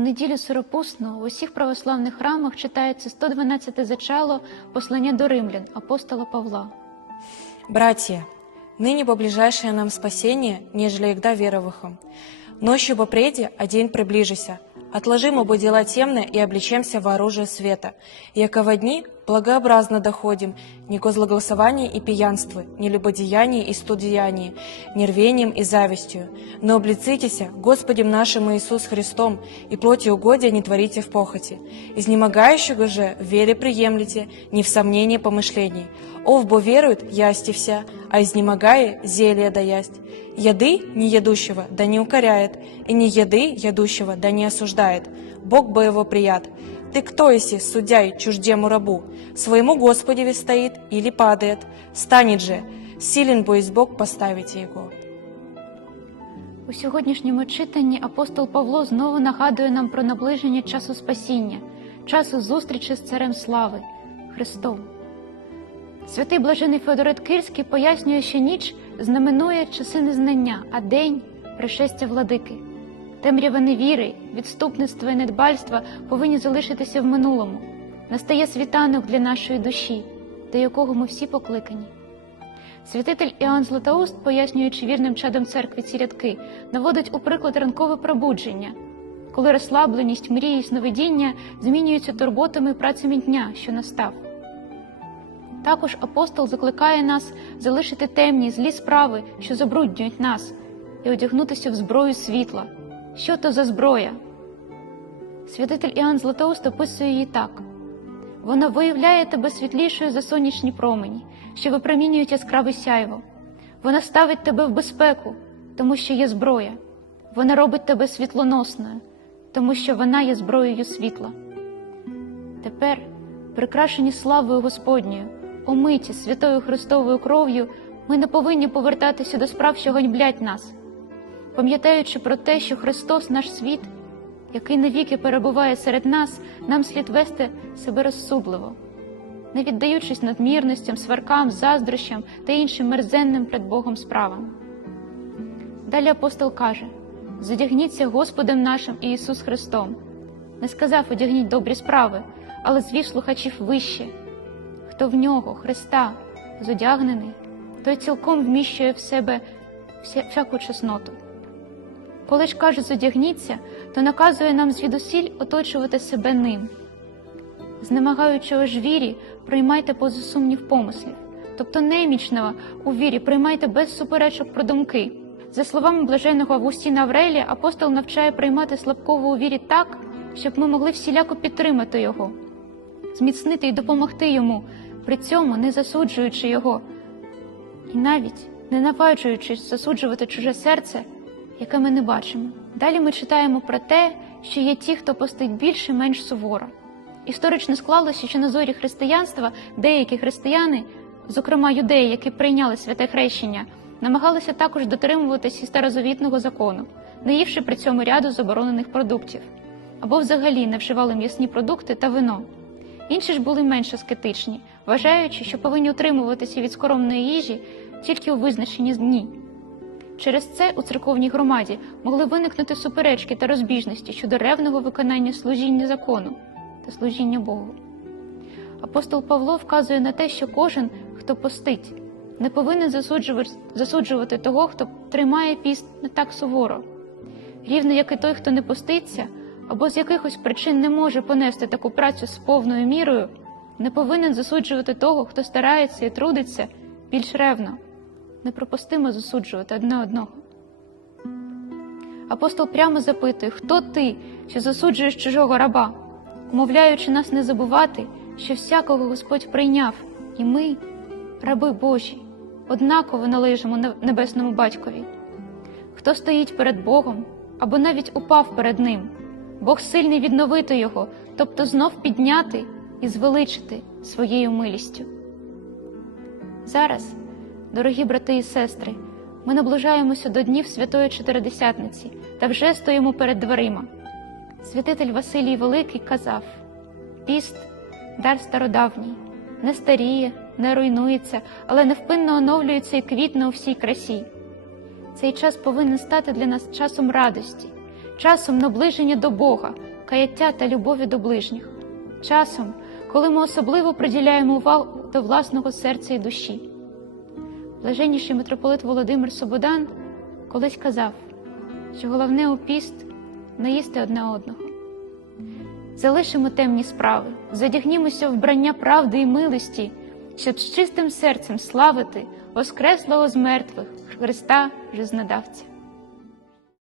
В неділю Сиропусну в усіх православних храмах читається 112 зачало послання до римлян апостола Павла. Братья, ныне по ближайшее нам спасение, нежели игда веровыхом. Ночью по преде, а день приближися. Отложим оба дела темные и облечемся в оружие света. Яко дни благообразно доходим, не ко злогласованию и пьянству, не любодеянии и студеянии, не рвением и завистью, но облицитеся Господем нашим Иисус Христом, и плоти угодия не творите в похоти. Изнемогающего же в вере приемлете, не в сомнении помышлений. Ов бо верует, ясти вся, а изнемогая зелье да ясть. Яды не едущего да не укоряет, и не еды едущего да не осуждает. Бог бы его прият. Ты кто еси, судяй чуждему рабу? Своему Господеве стоит или падает? Станет же, силен бо есть Бог поставить его. У сьогоднішньому читанні апостол Павло знову нагадує нам про наближення часу спасіння, часу зустрічі з царем слави Христом. Святий блажений Федорет Кирський пояснює, що ніч знаменує часи незнання, а день пришестя владики. Темрява невіри, відступництва і недбальства повинні залишитися в минулому. Настає світанок для нашої душі, до якого ми всі покликані. Святитель Іоанн Златоуст, пояснюючи вірним чадом церкви ці рядки, наводить у приклад ранкове пробудження, коли розслабленість, мрії і сновидіння змінюються турботами і працями дня, що настав. Також апостол закликає нас залишити темні, злі справи, що забруднюють нас, і одягнутися в зброю світла. Що то за зброя? Святитель Іоанн Златоуст описує її так: вона виявляє тебе світлішою за сонячні промені, що випромінюють яскраве сяйво. Вона ставить тебе в безпеку, тому що є зброя. Вона робить тебе світлоносною, тому що вона є зброєю світла. Тепер, прикрашені славою Господньою, омиті святою Христовою кров'ю, ми не повинні повертатися до справ, що ганьблять нас, пам'ятаючи про те, що Христос наш світ, який навіки перебуває серед нас, нам слід вести себе розсудливо, не віддаючись надмірностям, сваркам, заздрощам та іншим мерзенним пред Богом справам. Далі апостол каже: Задягніться Господом нашим і Ісус Христом. Не сказав одягніть добрі справи, але звів слухачів вище. Хто в нього, Христа, зодягнений, той цілком вміщує в себе всяку чесноту. Коли ж каже зодягніться, то наказує нам звідусіль оточувати себе ним. Знемагаючого ж вірі, приймайте поза сумнів помислів, тобто немічного у вірі приймайте без суперечок про думки. За словами блаженого Августіна Аврелія, апостол навчає приймати слабкого у вірі так, щоб ми могли всіляко підтримати його, зміцнити і допомогти йому, при цьому не засуджуючи його, і навіть не наваджуючись засуджувати чуже серце, яке ми не бачимо. Далі ми читаємо про те, що є ті, хто постить більше, менш суворо. Історично склалося, що на зорі християнства деякі християни, зокрема юдеї, які прийняли святе хрещення, намагалися також дотримуватися старозавітного закону, не ївши при цьому ряду заборонених продуктів, або взагалі не вживали м'ясні продукти та вино. Інші ж були менш аскетичні, вважаючи, що повинні утримуватися від скоромної їжі тільки у визначені дні. Через це у церковній громаді могли виникнути суперечки та розбіжності щодо ревного виконання служіння закону та служіння Богу. Апостол Павло вказує на те, що кожен, хто постить, не повинен засуджувати, того, хто тримає піст не так суворо, рівно як і той, хто не поститься, або з якихось причин не може понести таку працю з повною мірою, не повинен засуджувати того, хто старається і трудиться більш ревно, неприпустимо засуджувати одне одного. Апостол прямо запитує, хто ти, що засуджуєш чужого раба, умовляючи нас не забувати, що всякого Господь прийняв, і ми, раби Божі, однаково належимо небесному батькові. Хто стоїть перед Богом або навіть упав перед Ним, Бог сильний відновити його, тобто знов підняти і звеличити своєю милістю. Зараз, дорогі брати і сестри, ми наближаємося до днів Святої Чотиридесятниці та вже стоїмо перед дверима. Святитель Василій Великий казав: піст дар стародавній, не старіє, не руйнується, але невпинно оновлюється і квітне у всій красі. Цей час повинен стати для нас часом радості, часом наближення до Бога, каяття та любові до ближніх, часом, коли ми особливо приділяємо увагу до власного серця і душі. Блаженніший митрополит Володимир Сободан колись казав, що головне у піст не їсти одне одного. Залишимо темні справи, задягнімося вбрання правди і милості, щоб з чистим серцем славити Воскреслого з мертвих Христа Жизнодавця.